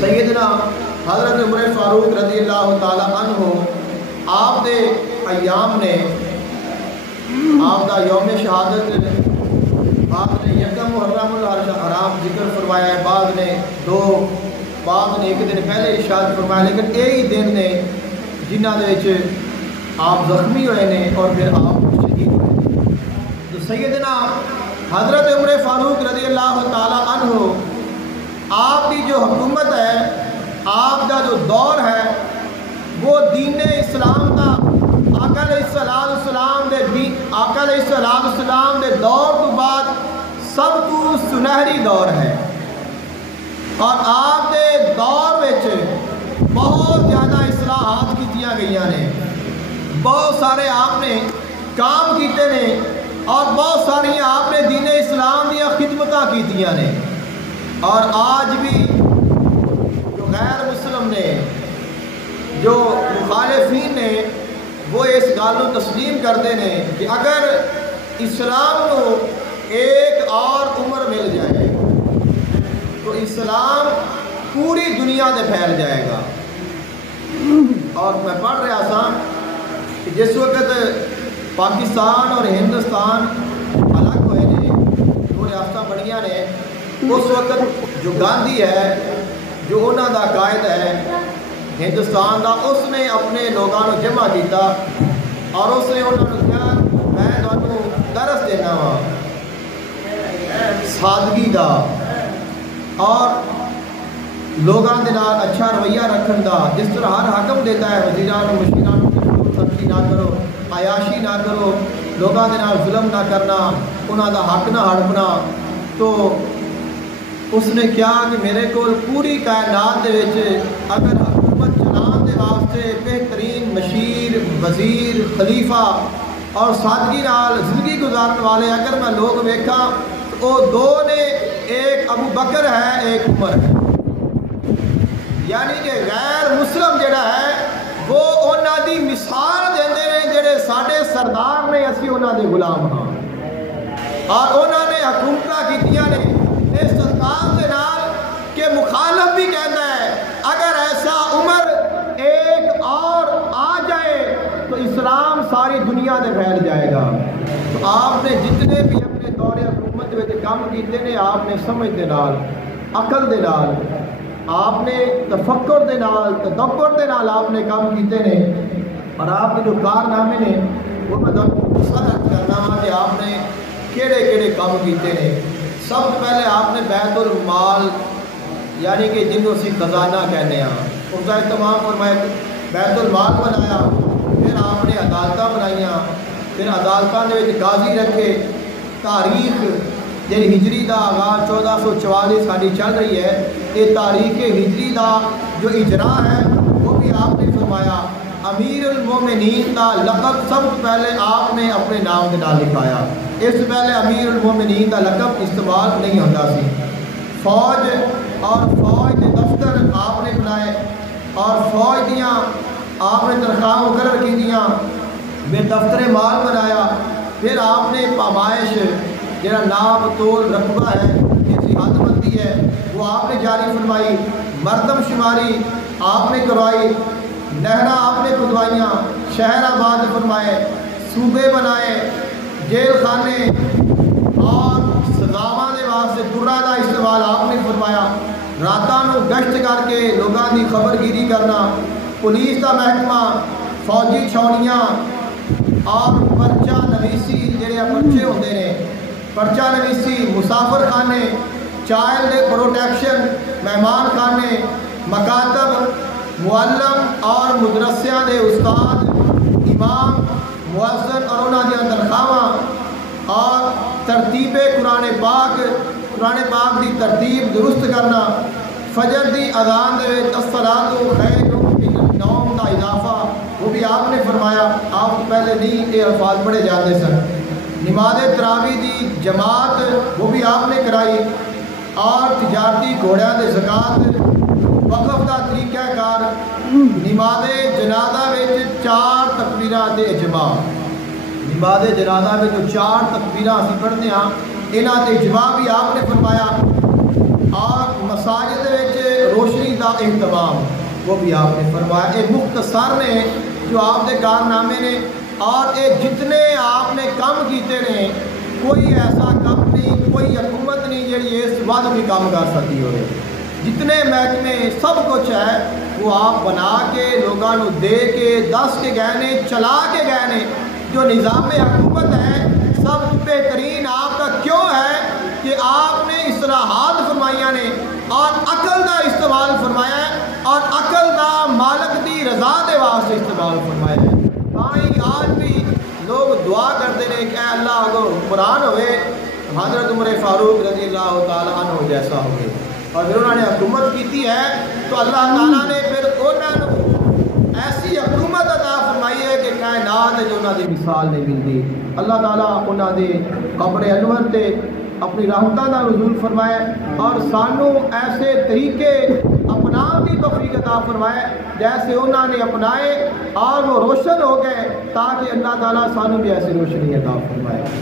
سیدنا حضرت عمر فاروق رضی اللہ تعالیٰ عنہ آپ دے ایام نے آپ دا یوم شہادت بعض نے یکم محرم الحرام ذکر فرمایا ہے، بعض نے دو، بعض نے ایک دن پہلے ارشاد فرمایا، لیکن یہی دن نے جنہ دے وچ آپ زخمی ہوئے نے اور پھر آپ شہید ہوئے۔ تو سیدنا حضرت عمر فاروق رضی اللہ تعالیٰ عنہ آپ کی جو حکومت ہے، آپ کا جو دور ہے، وہ دین اسلام کا آقا علیہ السلام دے دین آقا علیہ السلام دے دور تو بعد سب تو سنہری دور ہے، اور آپ دے دور وچ بہت زیادہ اصلاحات کیتیاں گئیاں نے، بہت سارے آپ نے کام کیتے نے، اور بہت ساری آپ نے دین اسلام دیا خدمتاں کیتیاں نے۔ اور آج بھی جو غیر مسلم نے، جو مخالفین نے، وہ اس گل کو تسلیم کرتے ہیں کہ اگر اسلام کو ایک اور عمر مل جائے تو اسلام پوری دنیا سے پھیل جائے گا۔ اور میں پڑھ رہا تھا کہ جس وقت پاکستان اور ہندوستان الگ ہوئے نے، دو ریاستیں بڑیاں نے، اس وقت جو گاندھی ہے، جو انہوں کا قائد ہے ہندوستان کا، اس نے اپنے لوگوں کو جمع کیتا اور اس نے انہوں نے کہا میں تمہیں درس دینا وا سادگی کا اور لوگوں کے نال اچھا رویہ رکھن کا، جس طرح ہر حکم دیتا ہے وزیران مشیران کو سختی نہ کرو، عیاشی نہ کرو، لوگوں کے نال ظلم نہ کرنا، انہوں کا حق نہ ہڑپنا۔ تو اس نے کیا کہ میرے کو پوری کائنات دے وچ اگر حکومت چلان دے واسطے بہترین مشیر، وزیر، خلیفہ اور سادگی نال زندگی گزارن والے اگر میں لوگ ویکھا تو وہ دو نے، ایک ابو بکر ہے، ایک عمر ہے۔ یعنی کہ غیر مسلم جڑا ہے وہ انہاں دی مثال دیندے نے جڑے ساڈے سردار نے، اسی انہاں دے غلام ہاں، اور انہوں نے حکومتاں کیتیاں نے اس سرکار کے نال کہ مخالف بھی کہتا ہے اگر ایسا عمر ایک اور آ جائے تو اسلام ساری دنیا سے پھیل جائے گا۔ تو آپ نے جتنے بھی اپنے دور حکومت میں کام کیتے نے، آپ نے سمجھ دے نال، عقل دے نال، آپ نے تفکر دے نال، تدبر دے نال آپ نے کام کیتے نے، اور آپ کے جو کارنامے نے وہ میں صدق کرنا وا کہ آپ نے کیڑے کیڑے کام کیتے نے۔ سب سے پہلے آپ نے بیت المال یعنی کہ جن کو اسی خزانہ کہنے ہیں اس کا اہتمام فرمایا، بیت المال بنایا، پھر آپ نے عدالتاں بنائیاں، پھر عدالتاں دے وچ قاضی رکھے۔ تاریخ جی ہجری دا آغاز 1444 ساری چل رہی ہے، یہ تاریخ ہجری دا جو اجرا ہے وہ بھی آپ نے فرمایا۔ امیر المومنین کا لقب سب سے پہلے آپ نے اپنے نام کے نام لکھایا، اس سے پہلے امیر المومنین کا لقب استعمال نہیں ہوتا سی۔ فوج اور فوج کے دفتر آپ نے بنائے، اور فوج دیاں آپ نے تنخواہ مقرر کی دیاں، پھر دفتر مال بنایا، پھر آپ نے پامائش جہاں نام تول رقبہ ہے، جس حد بندی ہے وہ آپ نے جاری فرمائی، مردم شماری آپ نے کروائی، نہریں آپ نے کھدوائیاں، شہر آباد فرمائے، صوبے بنائے، جیل خانے اور سزاواں دے واسطے پورا دا استعمال آپ نے فرمایا، راتاں نو گشت کر کے لوگاں دی خبر گیری کرنا، پولیس دا محکمہ، فوجی چھاؤنیاں اور پرچہ نویسی جڑے پرچے ہوندے نے، پرچہ نویسی، مسافر خانے، چائلڈ پروٹیکشن، مہمان خانے، مکاتب، معلم اور مدرسیاں دے استاد، امام، مؤذن اور انہاں دیاں تنخواہاں، اور ترتیب قرآن پاک دی ترتیب درست کرنا، فجر دی اذان دے وچ الصلاۃ خیر من النوم دا اضافہ وہ بھی آپ نے فرمایا۔ آپ پہلے نہیں یہ الفاظ پڑھے جاتے سن۔ نماز تراویح دی جماعت وہ بھی آپ نے کرائی، اور تجارتی گھوڑیاں دے زکوٰۃ، وقف دا طریقہ کار، نماز جنازہ وچ 4 تکبیرات دے اجماع، نماز جنازہ میں جو 4 تکبیرات اسی پڑھتے ہیں انہاں تے اجماع بھی آپ نے فرمایا، اور مساجد وچ روشنی دا اہتمام وہ بھی آپ نے فرمایا۔ یہ مختصر نے جو آپ کے کارنامے نے، اور یہ جتنے آپ نے کام کیتے نے، کوئی ایسا کام نہیں، کوئی حکومت نہیں جی اس بعد بھی کام کر سکتی ہوئے۔ جتنے محکمے سب کچھ ہے وہ آپ بنا کے لوگوں کو دے کے دس کے گئے نے، چلا کے گئے نے۔ جو نظام حکومت ہے سب بہترین آپ کا کیوں ہے کہ آپ نے اصلاحات فرمائیاں نے اور عقل دا استعمال فرمایا ہے، اور عقل دا مالک دی رضا دے واسطے استعمال فرمایا ہے۔ آج بھی لوگ دعا کرتے ہیں کہ اے اللہ اگو قرآن ہوئے حضرت عمر فاروق رضی اللہ تعالیٰ عنہ جیسا ہوئے، اور پھر انہوں نے حکومت کیتی ہے تو اللہ تعالیٰ نے پھر انہوں ایسی حکومت عطا فرمائی ہے کہ کائنات جو انہوں نے مثال نہیں ملتی۔ اللہ تعالیٰ انہوں نے قبر انور تے اپنی رحمتوں کا نزول فرمائے اور سانو ایسے طریقے اپنا کی توفیق عطا فرمائے جیسے انہوں نے اپنائے اور وہ روشن ہو گئے، تاکہ اللہ تعالیٰ سانو بھی ایسی روشنی عطا فرمائے۔